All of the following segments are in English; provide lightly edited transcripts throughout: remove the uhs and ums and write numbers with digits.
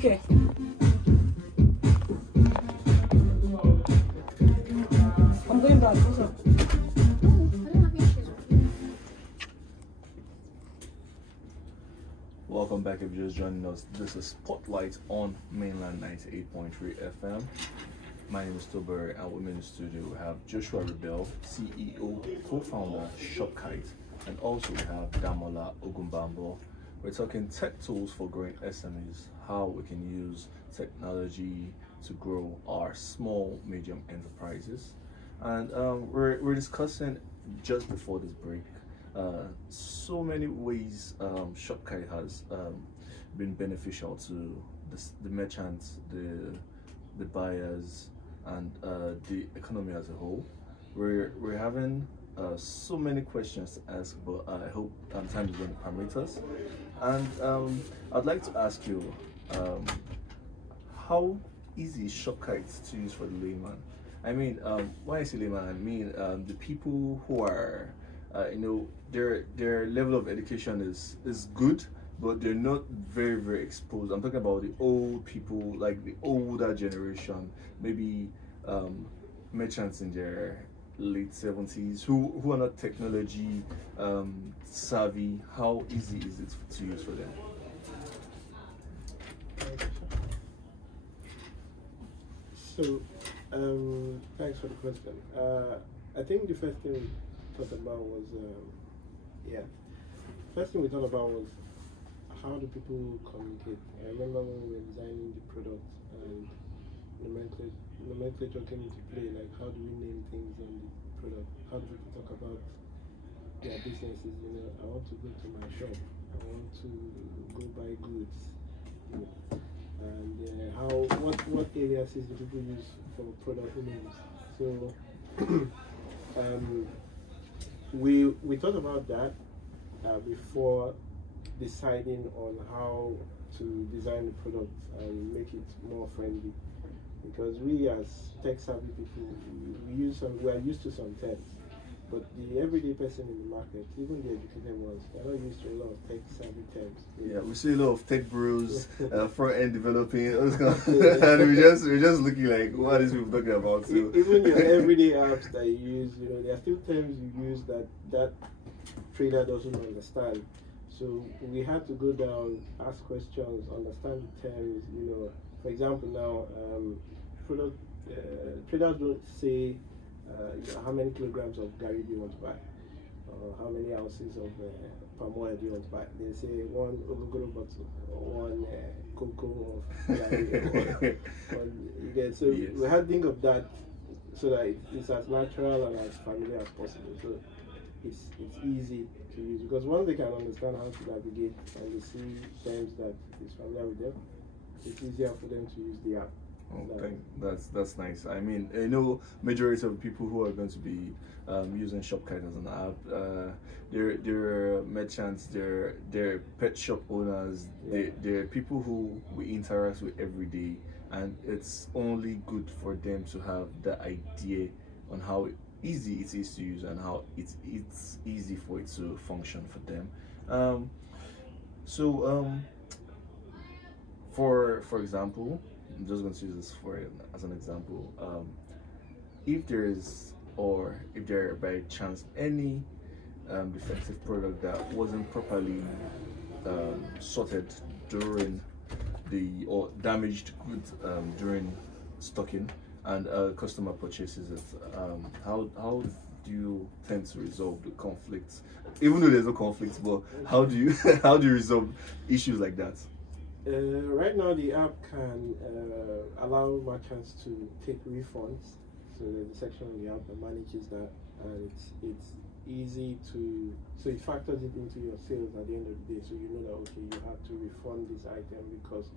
Okay. I'm going back. What's up? Welcome back if you're just joining us. This is Spotlight on Mainland 98.3 FM. My name is Tobore, and with me in the studio we have Joshua Riebelle, CEO, co-founder, Shopkite, and also we have Damola, Ogunbambo. We're talking tech tools for growing SMEs, how we can use technology to grow our small, medium enterprises. And we're discussing just before this break so many ways Shopkite has been beneficial to the merchants, the buyers, and the economy as a whole. We're having so many questions to ask, but I hope time is going to permit us. And I'd like to ask you, how easy is Shopkite to use for the layman? I mean, when I say layman, I mean the people who are, their level of education is good, but they're not very exposed. I'm talking about the old people, like the older generation, maybe merchants in their late 70s who are not technology savvy. How easy is it to use for them? So thanks for the question. I think the first thing we thought about was first thing we thought about was how do people communicate. I remember when we were designing the product and nomenclature came into play, like how do we name things on the product? How do people talk about their businesses? I want to go to my shop, I want to go buy goods, and what aliases do people use for product names? So we thought about that before deciding on how to design the product and make it more friendly, because we as tech savvy people, we are used to some terms, but the everyday person in the market, even the educated ones, they're not used to a lot of tech savvy terms. Yeah, we see a lot of tech bros, front end developing, and we're just looking like, what are these people talking about? So. Even your everyday apps that you use, there are still terms you use that trader doesn't understand. So we had to go down, ask questions, understand the terms. For example, now traders don't say how many kilograms of gari do you want to buy, or how many ounces of palm oil do you want to buy. They say one ogogoro bottle or one cocoa of gari. So yes. We had to think of that so that it's as natural and as familiar as possible. So it's easy to use, because once they can understand how to navigate and they see terms that is familiar with them, it's easier for them to use the app. Okay, that's nice. I mean, majority of people who are going to be using Shopkite as an app, they're merchants, they're pet shop owners, they're people who we interact with every day, and it's only good for them to have the idea on how easy it is to use and how it's easy for it to function for them. For example, I'm just going to use this as an example. If there by chance any defective product that wasn't properly sorted during or damaged goods during stocking, and a customer purchases it, how do you tend to resolve the conflicts? Even though there's no conflicts, but how do you resolve issues like that? Right now, the app can allow merchants to take refunds. So there's a section on the app that manages that, and it's easy to, so it factors it into your sales at the end of the day. So you know that, okay, you have to refund this item because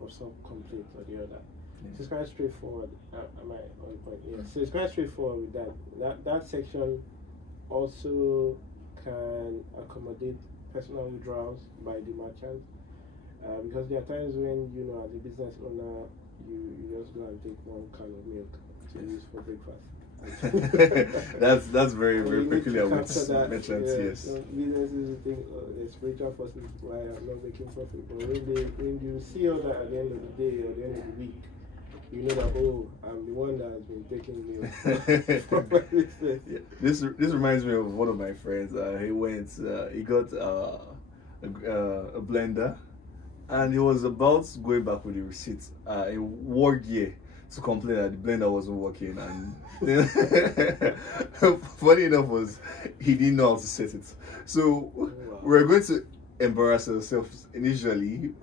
of some complaint or the other. Yeah. So it's quite straightforward. Am I on point? Yeah. So it's quite straightforward with that. That section also can accommodate personal withdrawals by the merchant. Because there are times when, as a business owner, you just go and take one can of milk to use for breakfast. That's very You need to peculiar with capture that, merchants. yeah. Yes. So businesses think the spiritual forces why I'm not making profit, but when you see all that at the end of the day or the end of the week, you know that, oh, I'm the one that has been taking meals. Yeah. This reminds me of one of my friends. He got a blender, and he was about going back with the receipt in war gear to complain that the blender wasn't working. And then, funny enough was he didn't know how to set it. So Wow. we're going to embarrass ourselves initially,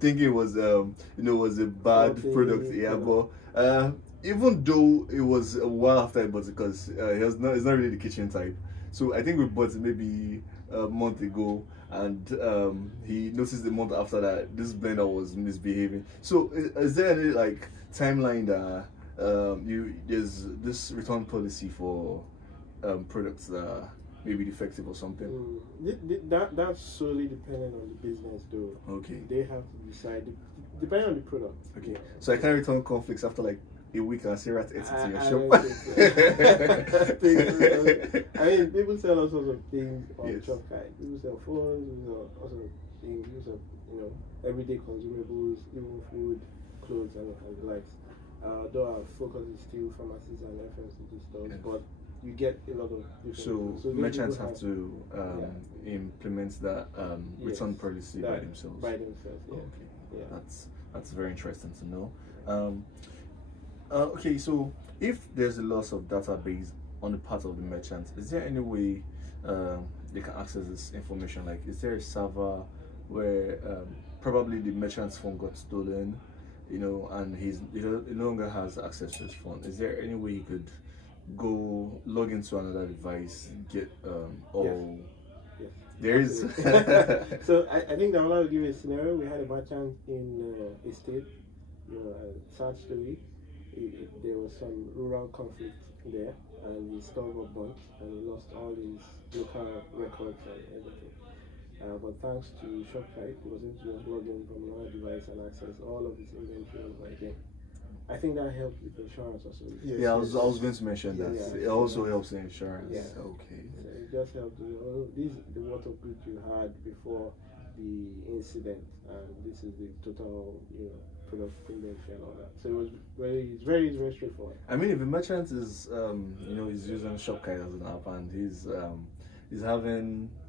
thinking it was was a bad Okay, product. Yeah, but even though it was a while after I bought it, because it's not really the kitchen type. So I think we bought it maybe a month ago, and he noticed the month after that this blender was misbehaving. So is there any like timeline that there's this return policy for products that may be defective or something? That's solely dependent on the business, though. Okay. They have to decide, depending on the product. Okay. Yeah. So I can return conflicts after like a week and say right, it's in your I shop. don't think so. I mean, people sell all sorts of things on Yes. Shopkite. People sell phones, people sell all sorts of things, people sell, everyday consumables, even food, clothes, and the likes. Though our focus is still pharmacies and FMCG stores, Yes. but you get a lot of different So those merchants people have to implement that return Yes, policy that by themselves. By themselves, yeah. Okay, Yeah. that's very interesting to know. Okay, so if there's a loss of database on the part of the merchant, is there any way they can access this information? Like, is there a server where probably the merchant's phone got stolen, and he no longer has access to his phone? Is there any way he could go log into another device, get all? Yes. There is. So I think that will give you a scenario. We had a merchant in a state, a sad story. There was some rural conflict there, and his store got burnt, and he lost all his local records and everything. But thanks to Shopkite, he was able to just log in from another device and access all of his inventory over again. I think that helped with insurance also. Yes, I was going to mention that. Yeah. It also helps in insurance. Yeah. Okay. So it just helped. This is the what of good you had before the incident, and this is the total, product inventory and all that. So it was very straightforward. I mean, if a merchant is, he's using Shopkite as an app, and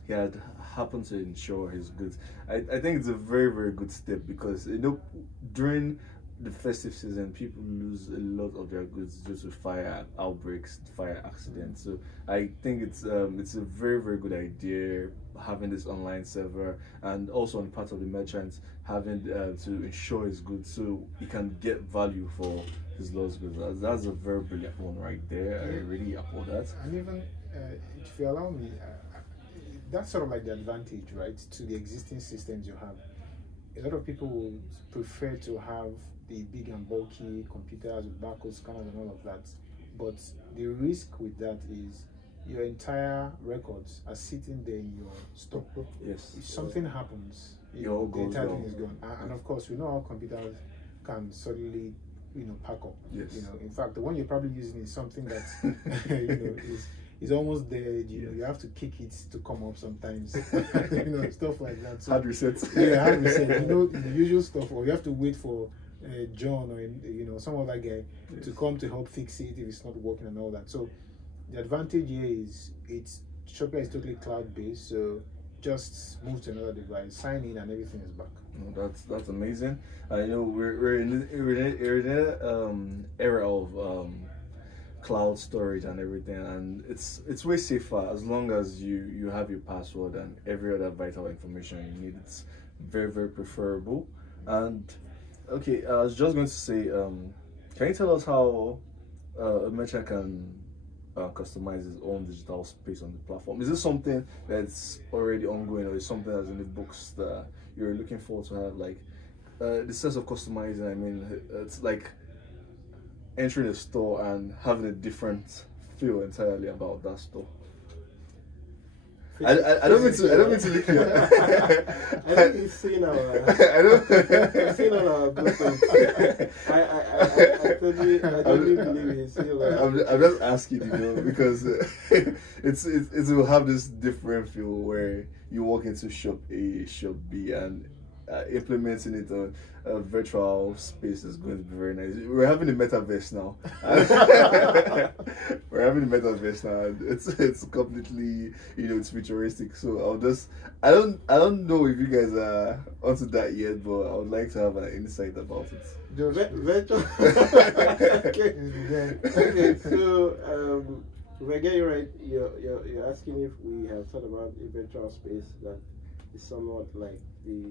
he had happened to insure his goods. I think it's a very, very good step, because during the festive season, people lose a lot of their goods due to fire outbreaks, fire accidents. So I think it's a very, very good idea having this online server, and also on the part of the merchants having to insure his goods so he can get value for his lost goods. That's a very brilliant one right there. I really applaud that. And even if you allow me, that's sort of like the advantage, right, to the existing systems you have. A lot of people would prefer to have the big and bulky computers with barcode scanners and all of that, but the risk with that is your entire records are sitting there in your store. Yes. If something happens, the goes entire thing down. is gone. And of course, we know how computers can suddenly, pack up. Yes. In fact, the one you're probably using is something that is almost dead. You have to kick it to come up sometimes. Stuff like that. So, Hard reset. Yeah, hard reset. The usual stuff, or you have to wait for John or some other guy to come to help fix it if it's not working and all that. So the advantage here is Shopkite is totally cloud based, so just move to another device, sign in, and everything is back. That's amazing. We're in an era of cloud storage and everything, and it's way safer as long as you have your password and every other vital information you need. It's very, very preferable. And okay, I was just going to say, can you tell us how a merchant can customize his own digital space on the platform? Is this something that's already ongoing, or is something that's in the books that you're looking forward to have? Like the sense of customizing, I mean, it's like entering a store and having a different feel entirely about that store. I don't mean to look here. I think he's seen our. I don't. He's seen all our blueprints. I tell I totally believe in sale. I'm just asking, because it will have this different feel where you walk into shop A, shop B, and implementing it on a virtual space is going to be very nice. We're having a metaverse now. We're having a metaverse now. And it's completely, it's futuristic. So I don't know if you guys are onto that yet, but I would like to have an insight about it. Virtual. Okay, so if I get you right, you're asking if we have thought about a virtual space that is somewhat like the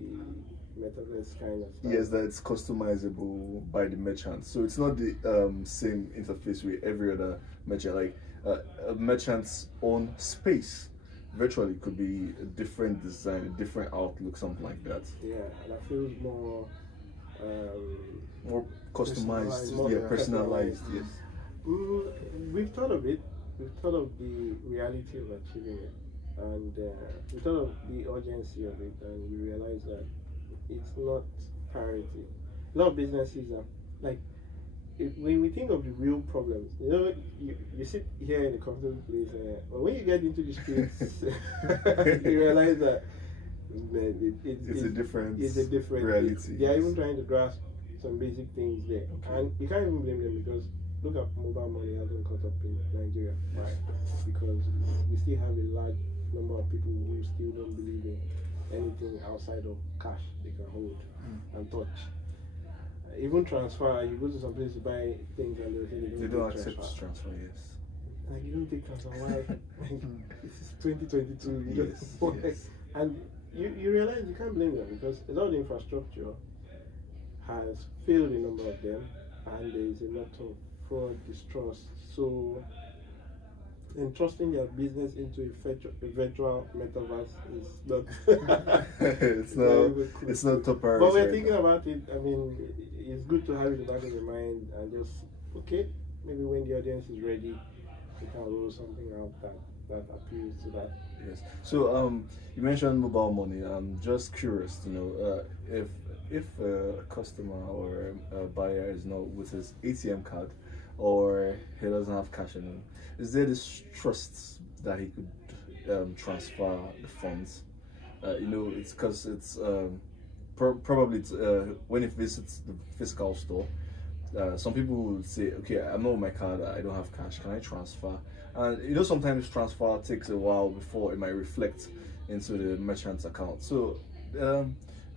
metaverse kind of stuff. Yes, that it's customizable by the merchant. So it's not the same interface with every other merchant. Like a merchant's own space virtually could be a different design, a different outlook, something like that. Yeah, and I feel more customized, personalized. Yes. We've thought of it. We've thought of the reality of achieving it, and we thought of the urgency of it, and we realized that it's not priority. A lot of businesses are like, when we think of the real problems, you sit here in a comfortable place, but when you get into the streets, you realize that it's a different reality. They are even trying to grasp some basic things there, and you can't even blame them, because look at mobile money hasn't caught up in Nigeria, right? Because we still have a large number of people who still don't believe in anything outside of cash they can hold and touch. Even transfer, you go to some place to buy things and they'll say they don't accept transfer. Yes. Like, you don't take transfer. Why? This is 2022. Yes. And you realize you can't blame them, because a lot of the infrastructure has failed a number of them, and there is a lot of fraud, distrust. So entrusting their business into a virtual metaverse is not it's not top priority. But we're thinking about it. I mean, it's good to have it in the back of your mind, and just maybe when the audience is ready, we can roll something out that appeals to that. Yes. So you mentioned mobile money. I'm just curious to know if a customer or a buyer is not with his ATM card, or he doesn't have cash in him, is there this trust that he could transfer the funds? It's because it's probably when he visits the physical store, some people will say, okay, I'm not with my card, I don't have cash, can I transfer? And sometimes transfer takes a while before it might reflect into the merchant's account. So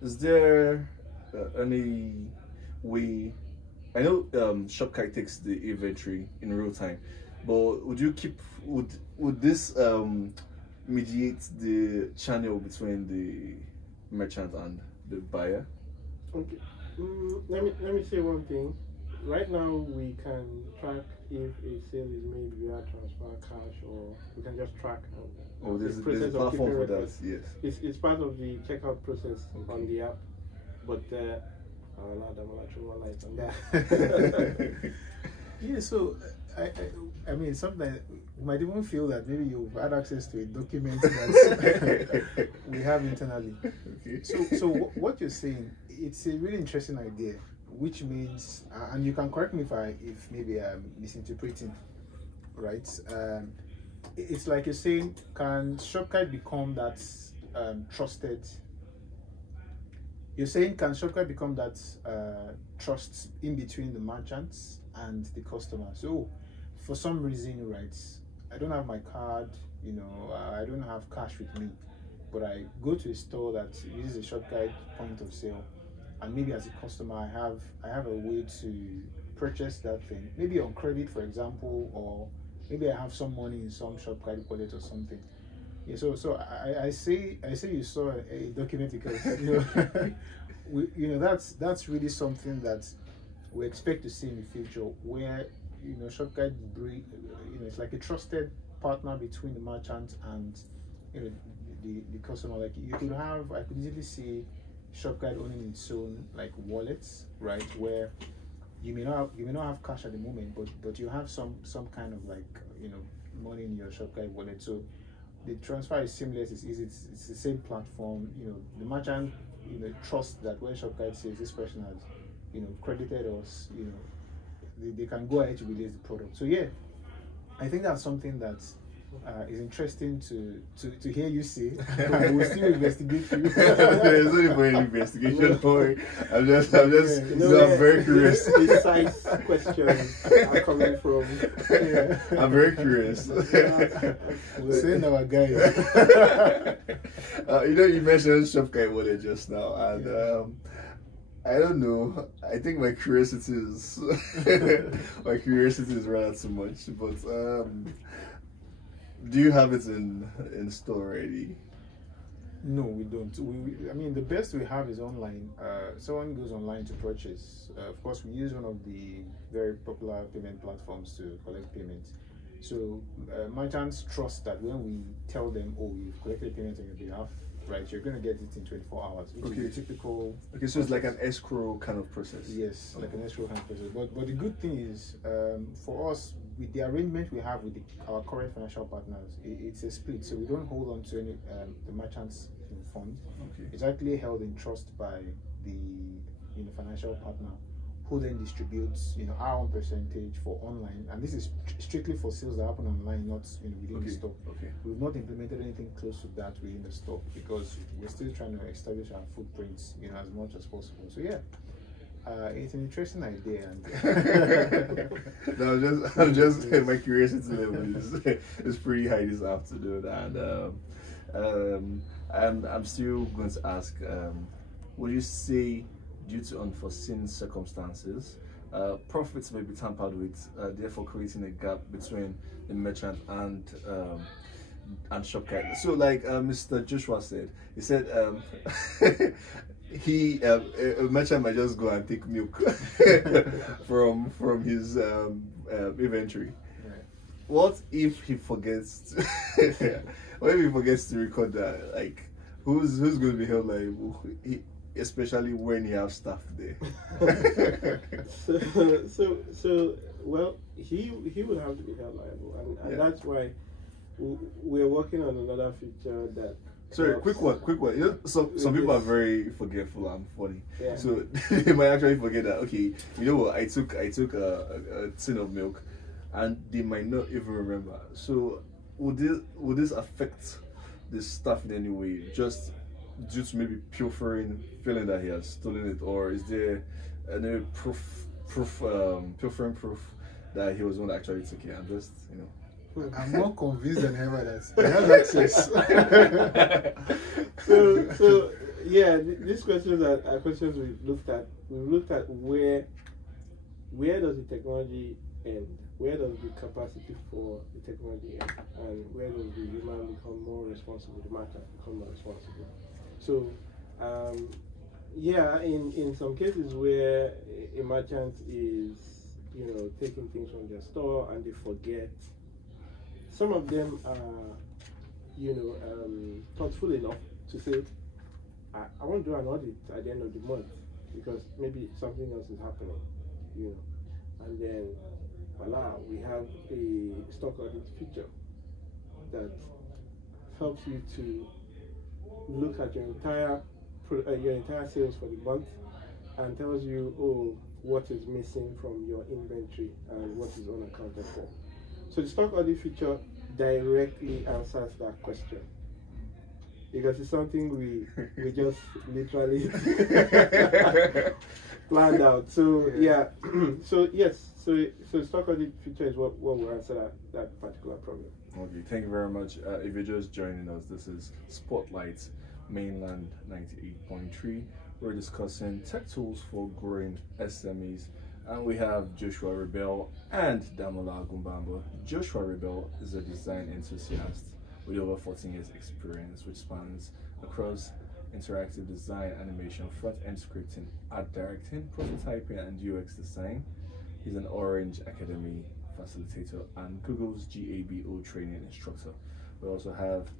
is there any way? I know Shopkite takes the inventory in real time, but would this mediate the channel between the merchant and the buyer? Okay. Let me say one thing. Right now, we can track if a sale is made via transfer, cash, or we can just track. There's a platform for that. Yes. It's part of the checkout process on the app, but I'll allow Damola to throw more light on that. Yeah, so I mean, sometimes you might even feel that maybe you've had access to a document that we have internally. Okay. So what you're saying, it's a really interesting idea, which means, and you can correct me if maybe I'm misinterpreting, right? It's like you're saying, can Shopkite become that trusted? You're saying, can Shopkite become that trust in between the merchants and the customer? So, for some reason, right, I don't have my card, I don't have cash with me, but I go to a store that uses a Shopkite point of sale, and maybe as a customer, I have a way to purchase that thing, maybe on credit, for example, or maybe I have some money in some Shopkite wallet or something. Yeah, so I say you saw a document because that's really something that we expect to see in the future, where Shopkite it's like a trusted partner between the merchant and the customer. Like I could easily see Shopkite owning its own like wallets, right, where you may not have cash at the moment, but you have some kind of like money in your Shopkite wallet. So the transfer is seamless. It's easy. It's the same platform. The merchant trusts that when Shopkite says this person has credited us, they can go ahead to release the product. So yeah, I think that's something that is interesting to hear you say. We'll still investigate you. There's only for any investigation. Don't worry. I'm very curious. Precise questions are coming from. Yeah. I'm very curious. We'll send our guys. You mentioned Shopkite wallet just now, and I don't know. I think my curiosity is rather too much. But do you have it in store already? No, we don't. I mean, the best we have is online. Someone goes online to purchase. Of course, we use one of the very popular payment platforms to collect payments. So merchants trust that when we tell them, "Oh, you've collected payment on your behalf," right, you're going to get it in 24 hours, which is a typical. Okay, so it's like an escrow kind of process. Yes, like an escrow kind of process. But the good thing is, for us, with the arrangement we have with our current financial partners, it's a split. So we don't hold on to any the merchants' funds. Okay. It's actually held in trust by the financial partner, who then distributes our own percentage for online, and this is strictly for sales that happen online, not within the store. Okay. We've not implemented anything close to that within the store because we're still trying to establish our footprints as much as possible. So yeah, it's an interesting idea. And no, I'm just my curiosity level is pretty high this afternoon, and I'm still going to ask, would you say, due to unforeseen circumstances, profits may be tampered with, therefore creating a gap between the merchant and Shopkite? So, like Mr. Joshua said, he said a merchant might just go and take milk from his inventory. Right. What if he forgets? What if he forgets to record that? Like, who's going to be held liable? Especially when you have staff there. so well, he would have to be held liable, and that's why we're working on another feature that. Sorry, quick one. Some people are very forgetful and funny, so they might actually forget that. Okay, you know what? I took a tin of milk, and they might not even remember. So would this affect the staff in any way? Just due to maybe pilfering, feeling that he has stolen it, or is there any pilfering proof that he was the one that actually took it? I'm just, I'm more convinced than ever that he has access. so yeah, these questions are questions we've looked at. We've looked at where does the technology end? Where does the capacity for the technology end? And where does the human become more responsible, the merchant become more responsible? So, in some cases where a merchant is, taking things from their store and they forget, some of them are, thoughtful enough to say, I want to do an audit at the end of the month because maybe something else is happening, and then, voila, we have a stock audit feature that helps you to look at your entire sales for the month and tells you, what is missing from your inventory and what is unaccounted for. So the stock audit feature directly answers that question because it's something we just literally planned out. So so stock audit feature is what will answer that particular problem. Okay, thank you very much. If you're just joining us, this is Spotlight Mainland 98.3. We're discussing tech tools for growing SMEs, and we have Joshua Riebelle and Damola Ogunbambo. Joshua Riebelle is a design enthusiast with over 14 years experience, which spans across interactive design, animation, front-end scripting, art directing, prototyping, and UX design. He's an Orange Academy facilitator and Google's GABO training instructor. We also have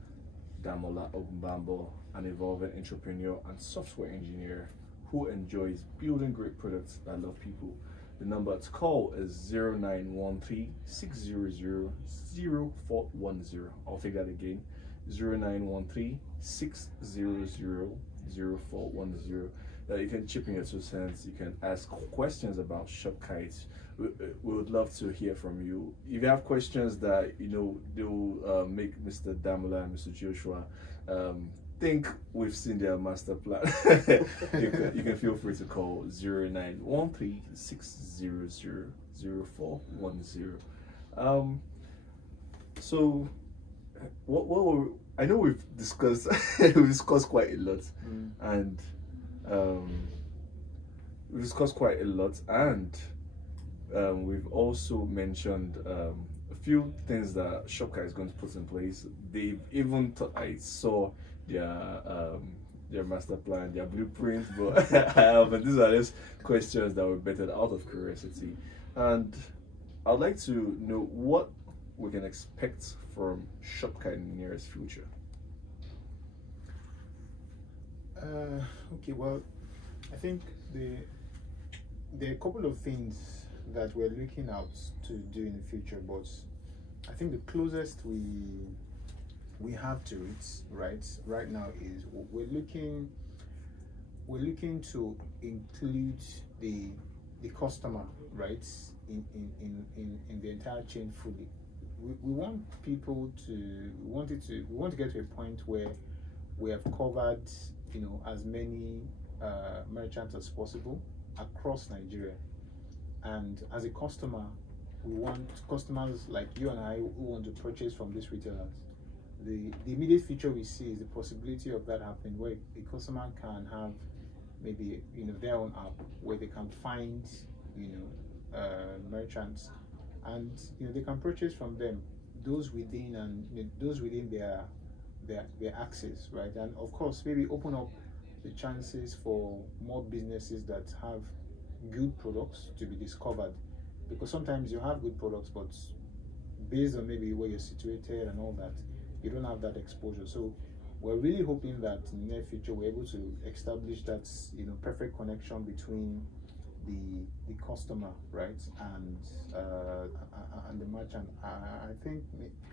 Damola Ogunbambo, an evolving entrepreneur and software engineer who enjoys building great products that love people. The number to call is 0913 600 0410. I'll take that again, 0913 600 3903990410. You can chip in your 2 cents. You can ask questions about Shopkite. We would love to hear from you. If you have questions that they will make Mr. Damola and Mr. Joshua think we've seen their master plan, you can feel free to call 0913-600-0410. So what were, I know we've discussed quite a lot, and we've discussed quite a lot, and we've also mentioned a few things that Shopkite is going to put in place. They've even I saw their master plan, their blueprint, but these are just questions that were vetted out of curiosity, and I'd like to know what we can expect from Shopkite in the nearest future. Okay, well, I think there are a couple of things that we're looking out to do in the future, but I think the closest we have to it right now is we're looking to include the customer in the entire chain fully. We want people to we want to get to a point where we have covered as many merchants as possible across Nigeria, and as a customer, we want customers like you and I who want to purchase from these retailers. The immediate future we see is the possibility of that happening, where a customer can have maybe their own app where they can find merchants, and they can purchase from them, those within their access, right? And of course, maybe open up the chances for more businesses that have good products to be discovered, because sometimes you have good products, but based on maybe where you're situated and all that, you don't have that exposure. So we're really hoping that in the near future we're able to establish that perfect connection between the customer, right, and the merchant. I think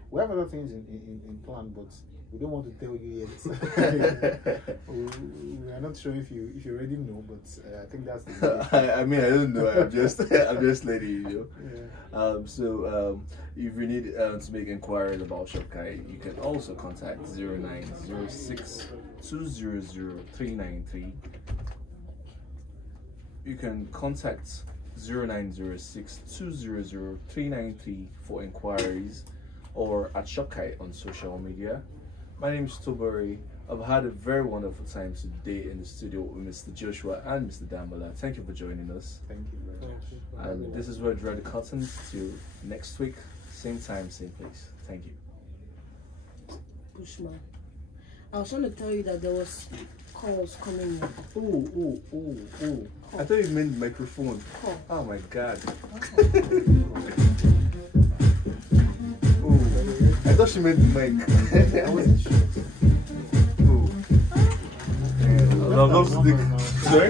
we have other things in plan, but we don't want to tell you yet. we are not sure if you already know, but I think that's the I mean, I don't know. I'm just letting you know. Yeah. So if you need to make inquiries about Shopkite, you can also contact 0906-200-393. You can contact 0906-200-393 for inquiries, or at Shopkite on social media. My name is Tobore. I've had a very wonderful time today in the studio with Mr. Joshua and Mr. Damola. Thank you for joining us. Thank you very much. And this is where we draw the curtains till next week, same time, same place. Thank you. Bushman, I was trying to tell you that there was calls coming in. Oh. I thought you meant microphone. Oh my God. I thought she meant mic. I wasn't sure. I'm not. Sorry?